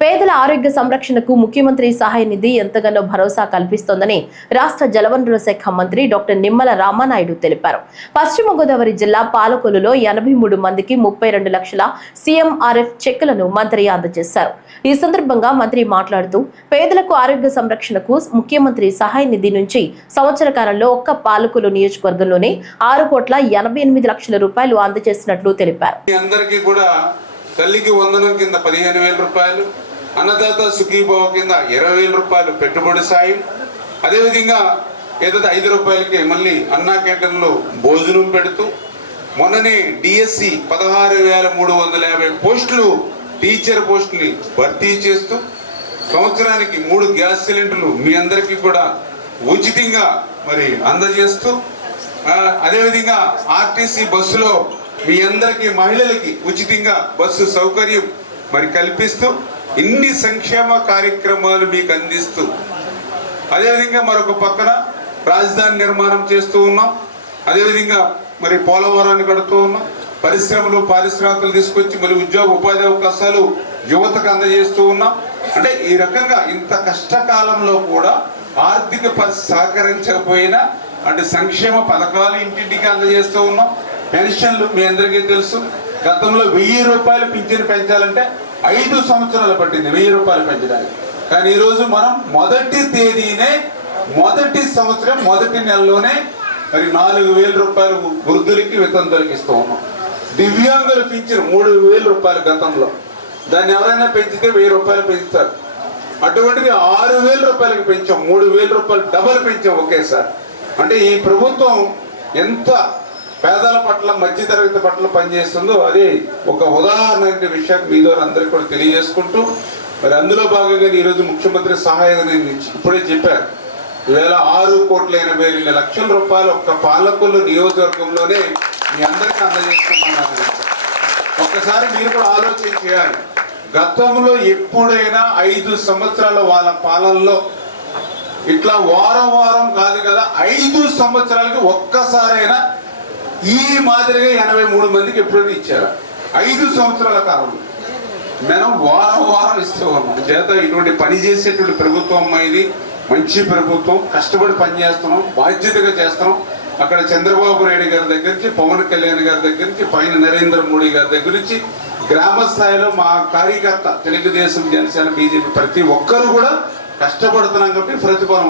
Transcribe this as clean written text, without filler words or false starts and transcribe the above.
పేదల ఆరోగ్య సంరక్షణకు ముఖ్యమంత్రి సహాయ నిధి ఎంతగానో భరోసా కల్పిస్తోందని రాష్ట్ర జలవనరుల శాఖ మంత్రి డాక్టర్ నిమ్మల రామానాయుడు తెలిపారు. పశ్చిమ గోదావరి జిల్లా పాలకొల్లులో 83 మందికి 32 లక్షల సీఎంఆర్ఎఫ్ చెక్కులను మంత్రి అందజేశారు. ఈ సందర్భంగా మంత్రి మాట్లాడుతూ పేదలకు ఆరోగ్య సంరక్షణకు ముఖ్యమంత్రి సహాయ నిధి నుంచి సంవత్సర కాలంలో ఒక్క పాలకొల్లు నియోజకవర్గంలోనే 6,88 లక్షల అందజేసినట్లు తెలిపారు. తల్లికి వందనం కింద 15,000 రూపాయలు, అన్నదాత సుఖీభావ కింద 20,000 రూపాయలు పెట్టుబడి సాయం, అదేవిధంగా ఏదైతే 5 రూపాయలకి మళ్ళీ అన్నా క్యాంటీన్లో భోజనం పెడుతూ మొన్ననే డిఎస్సి 16,350 పోస్టులు టీచర్ పోస్టుని భర్తీ చేస్తూ సంవత్సరానికి 3 గ్యాస్ సిలిండర్లు మీ అందరికీ కూడా ఉచితంగా అందజేస్తూ అదేవిధంగా ఆర్టీసీ బస్సులో మీ అందరికీ మహిళలకి ఉచితంగా బస్సు సౌకర్యం కల్పిస్తూ ఇన్ని సంక్షేమ కార్యక్రమాలు మీకు అందిస్తూ అదేవిధంగా మరొక పక్కన రాజధాని నిర్మాణం చేస్తూ ఉన్నాం. అదేవిధంగా పోలవరాన్ని కడుతూ ఉన్నాం. పరిశ్రమలు పారిశ్రామికలు తీసుకొచ్చి ఉద్యోగ ఉపాధి అవకాశాలు యువతకు అందజేస్తూ ఉన్నాం. అంటే ఈ రకంగా ఇంత కష్టకాలంలో కూడా ఆర్థిక పరిస్థితి సహకరించకపోయినా సంక్షేమ పథకాలు ఇంటింటికి అందజేస్తూ ఉన్నాం. పెన్షన్లు మీ అందరికీ తెలుసు, గతంలో 1,000 రూపాయలు పింఛను పెంచాలంటే 5 సంవత్సరాలు పట్టింది 1,000 రూపాయలు పెంచడానికి. కానీ ఈరోజు మనం మొదటి తేదీనే మొదటి సంవత్సరం మొదటి నెలలోనే 4,000 రూపాయలు వృద్ధులకి వితంతులకి ఇస్తూ ఉన్నాం. దివ్యాంగులు పింఛను 3,000 రూపాయలు గతంలో, దాన్ని ఎవరైనా పెంచితే 1,000 రూపాయలు పెంచుతారు. అటువంటిది 6,000 రూపాయలకి పెంచాం, 3,000 రూపాయలు డబల్ పెంచాం ఒకేసారి. అంటే ఈ ప్రభుత్వం ఎంత పేదల పట్ల మధ్యతరగతి పట్ల పనిచేస్తుందో అది ఒక ఉదాహరణ విషయం మీ ద్వారా అందరికీ కూడా తెలియజేసుకుంటూ అందులో భాగంగా ఈరోజు ముఖ్యమంత్రి సహాయ నిధి ఇప్పుడే చెప్పారు. ఈవేళ 6,82,00,000 రూపాయలు ఒక్క పాలకొల్లు నియోజకవర్గంలోనే మీ అందరికీ అందజేస్తున్నాను. ఒక్కసారి మీరు కూడా ఆలోచన చేయాలి. గతంలో ఎప్పుడైనా 5 సంవత్సరాల వాళ్ళ పాలనలో ఇట్లా వారం వారం కాదు కదా, 5 సంవత్సరాలకి ఒక్కసారైనా ఈ మాదిరిగా 83 మందికి ఎప్పుడైనా ఇచ్చారా? 5 సంవత్సరాల కాలంలో మనం వారం వారం ఇస్తూ ఉన్నాం. చేత ఇటువంటి పని చేసేటువంటి ప్రభుత్వం ఇది మంచి ప్రభుత్వం. కష్టపడి పనిచేస్తున్నాం, బాధ్యతగా చేస్తున్నాం. అక్కడ చంద్రబాబు నాయుడు గారి దగ్గర నుంచి, పవన్ కళ్యాణ్ గారి దగ్గర నుంచి, పైన నరేంద్ర మోడీ గారి దగ్గర నుంచి గ్రామ స్థాయిలో మా కార్యకర్త తెలుగుదేశం, జనసేన, బీజేపీ ప్రతి ఒక్కరు కూడా కష్టపడుతున్నాం కాబట్టి ప్రతిఫలం